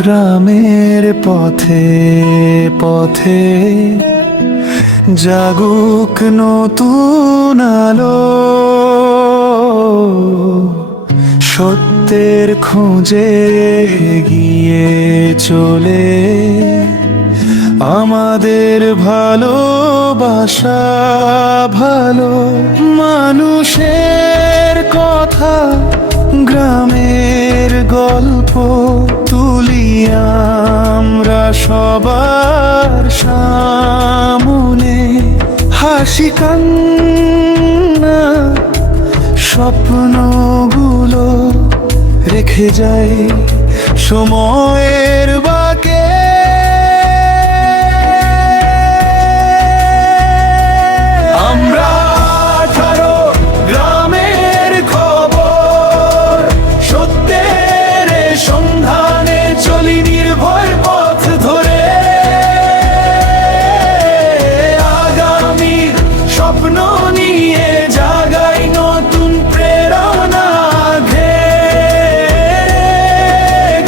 গ্রামের পথে পথে জাগুক নতুন আলো, সত্যের খোঁজে গিয়ে চলে আমাদের ভালোবাসা। ভালো মানুষের কথা, গ্রামের গল্প তুলি আমরা সবার সামনে। হাসি কান্না স্বপ্নগুলো রেখে যাই সময়ের বাঁকে। আমরা 18 গ্রামের খবর, সত্যের সন্ধানে চলি নির্ভয় পথ ধরে। আগামীর স্বপ্ন নিয়ে জাগাই নতুন প্রেরণা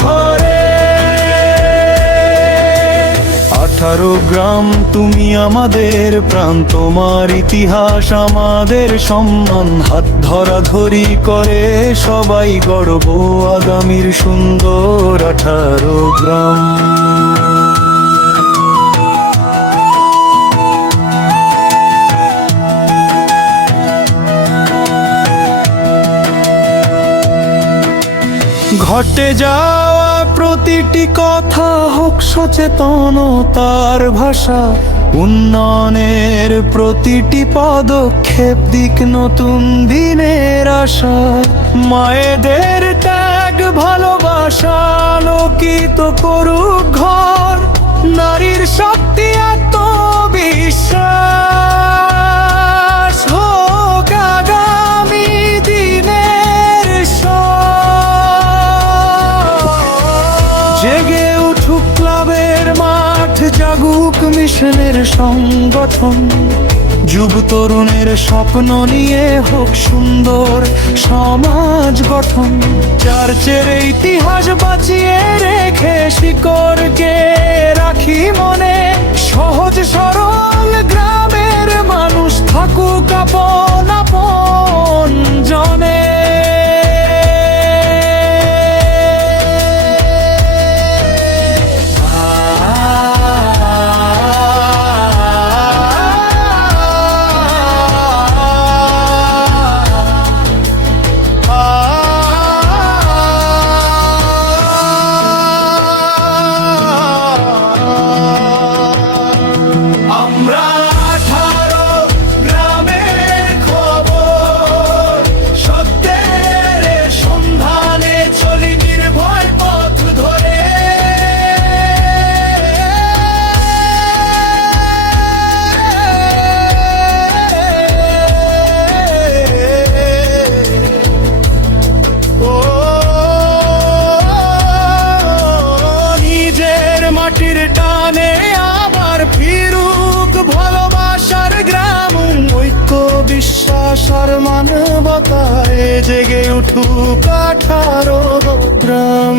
ঘরে। 18 গ্রাম তুমি আমাদের প্রাণ, তোমার ইতিহাস আমাদের সম্মান। হাত ধরাধরি করে সবাই গর্ব আগামীর সুন্দর 18 গ্রাম। ঘটে যাওয়া প্রতিটি কথা হোক সচেতনতার ভাষা। উন্নয়নের প্রতিটি পদক্ষেপ দিক নতুন দিনের আশা। মায়েদের ত্যাগ ভালোবাসা আলোকিত করুক ঘর। নারীর শক্তি আত্মবিশ্বাস হোক আগামী দিনের জেগে উঠুক ক্লাবের মাঠ, জাগুক মিশনের সংগঠন। যুব তরুণের স্বপ্ন নিয়ে হোক সুন্দর সমাজ গঠন। চার্চের ইতিহাস বাঁচিয়ে রেখে শিকড়কে রাখি মনে। সহজ সরল গ্রামের মানুষ থাকুক আপন আপন জনে। আমরা 18 গ্রামের খবর, সত্যের সন্ধানে চলি নির্ভয় পথ ধরে। নিজের মাটির টানে আবার ফিরুক ভালোবাসার গ্রাম। ঐক্য বিশ্বাস আর মানবতায় জেগে উঠুক 18 গ্রাম।